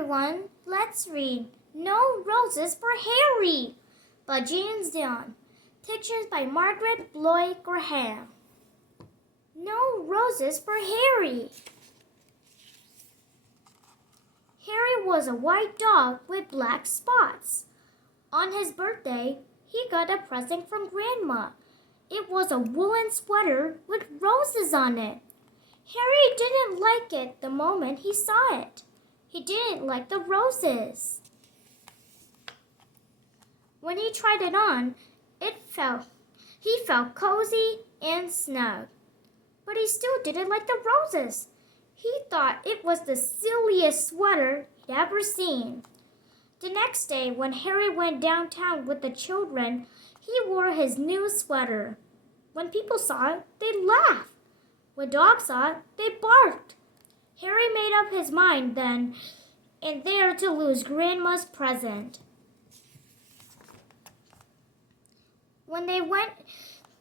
everyone, let's read No Roses for Harry by James Dunn. Pictures by Margaret, Bloy, Graham. No Roses for Harry. Harry was a white dog with black spots. On his birthday, he got a present from Grandma. It was a woolen sweater with roses on it. Harry didn't like it the moment he saw it. He didn't like the roses. When he tried it on, he felt cozy and snug. But he still didn't like the roses. He thought it was the silliest sweater he'd ever seen. The next day, when Harry went downtown with the children, he wore his new sweater. When people saw it, they laughed. When dogs saw it, they barked. Harry made up his mind then and there to lose Grandma's present. When they went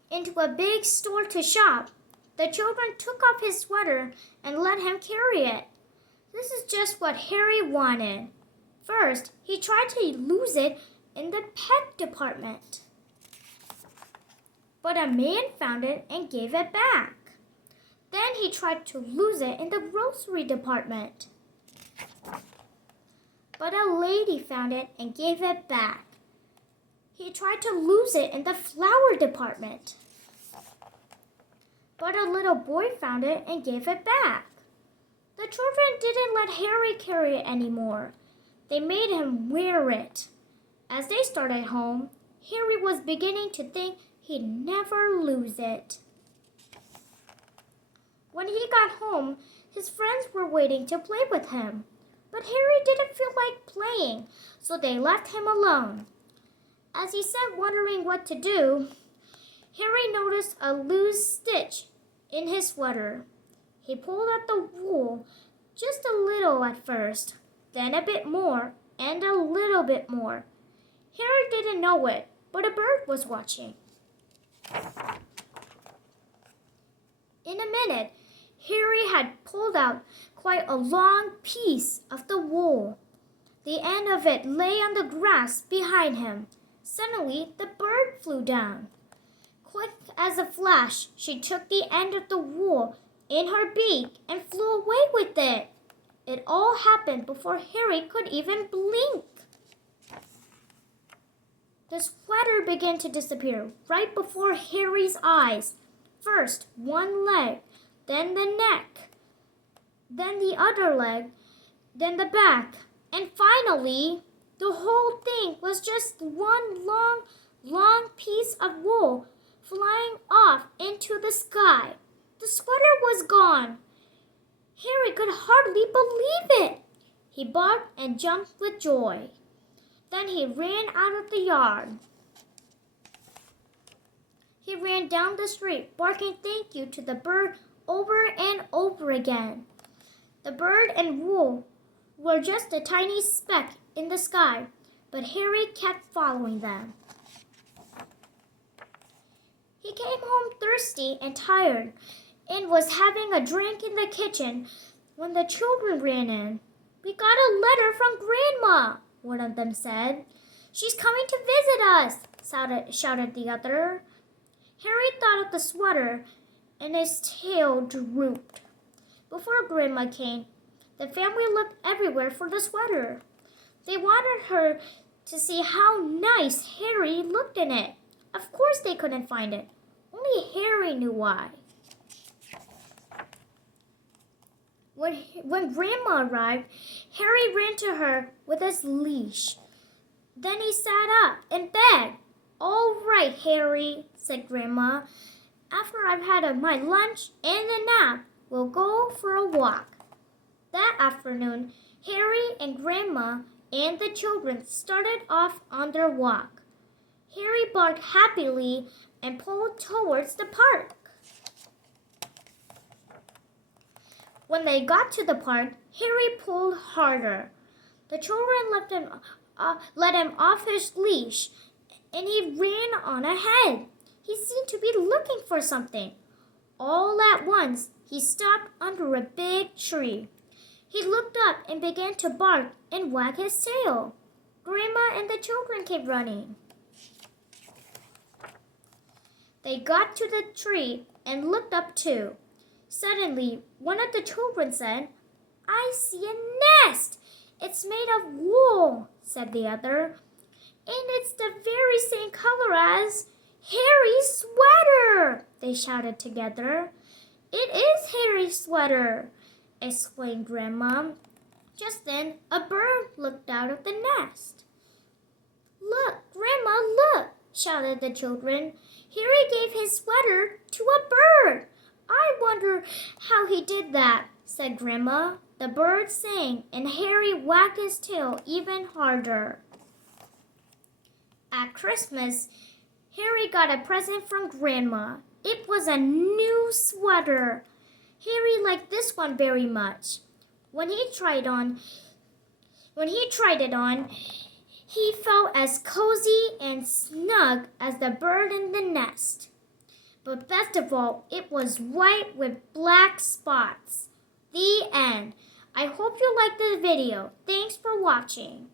into a big store to shop, the children took off his sweater and let him carry it. This is just what Harry wanted. First, he tried to lose it in the pet department. But a man found it and gave it back. Then he tried to lose it in the grocery department. But a lady found it and gave it back. He tried to lose it in the flower department. But a little boy found it and gave it back. The children didn't let Harry carry it anymore. They made him wear it. As they started home, Harry was beginning to think he'd never lose it. When he got home, his friends were waiting to play with him. But Harry didn't feel like playing, so they left him alone. As he sat wondering what to do, Harry noticed a loose stitch in his sweater. He pulled out the wool just a little at first, then a bit more, and a little bit more. Harry didn't know it, but a bird was watching. In a minute, Harry had pulled out quite a long piece of the wool. The end of it lay on the grass behind him. Suddenly, the bird flew down. Quick as a flash, she took the end of the wool in her beak and flew away with it. It all happened before Harry could even blink. The sweater began to disappear right before Harry's eyes. First, one leg, then the neck, then the other leg, then the back, and finally, the whole thing was just one long piece of wool flying off into the sky. The sweater was gone. Harry could hardly believe it. He barked and jumped with joy. Then he ran out of the yard. He ran down the street, barking thank you to the bird over and over again. The bird and wool were just a tiny speck in the sky, but Harry kept following them. He came home thirsty and tired and was having a drink in the kitchen when the children ran in. "We got a letter from Grandma," one of them said. "She's coming to visit us," shouted the other. Harry thought of the sweater and his tail drooped. Before Grandma came, the family looked everywhere for the sweater. They wanted her to see how nice Harry looked in it. Of course they couldn't find it. Only Harry knew why. When Grandma arrived, Harry ran to her with his leash. Then he sat up and begged. "All right, Harry," said Grandma. "After I've had my lunch and a nap, we'll go for a walk." That afternoon, Harry and Grandma and the children started off on their walk. Harry barked happily and pulled towards the park. When they got to the park, Harry pulled harder. The children let him off his leash, and he ran on ahead. He seemed to be looking for something. All at once, he stopped under a big tree. He looked up and began to bark and wag his tail. Grandma and the children came running. They got to the tree and looked up too. Suddenly, one of the children said, "I see a nest. It's made of wool," said the other. "And it's the very same color as Harry's sweater," they shouted together. "It is Harry's sweater," exclaimed Grandma. Just then, a bird looked out of the nest. "Look, Grandma, look," shouted the children. "Harry gave his sweater to a bird. I wonder how he did that," said Grandma. The bird sang, and Harry wagged his tail even harder. At Christmas, Harry got a present from Grandma. It was a new sweater. Harry liked this one very much. When he tried it on, he felt as cozy and snug as the bird in the nest. But best of all, it was white with black spots. The end. I hope you liked the video. Thanks for watching.